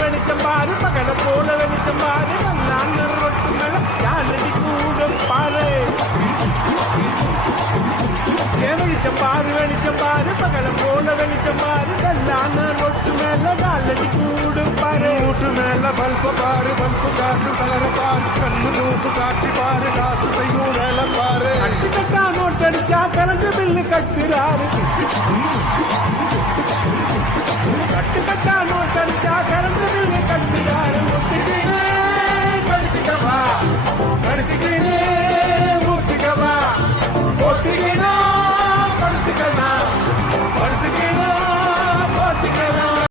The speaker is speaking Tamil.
வெளிச்சம் பாரு பகல போல வெளிச்சம் பாரு நான் ரொட்டு மேல யாரடி கூட பாரு வெளிச்சம் பாரு பகல போல வெளிச்சம் பாரு நான் ரொட்டு மேல யாரடி கூட பாரு வீட்டு மேல பல்ப பாரு பல்பு காட்டு கலர பாரு கண்ணு தூசு காட்சி பாரு காசு செய்யும் வேலை பாரு அடிச்சு கட்டா நோட்டடிச்சா கரண்ட் பில்லு கட்டுறாரு கட்டு கட்டா நோட்டடிச்சா கரண்ட் பில்லு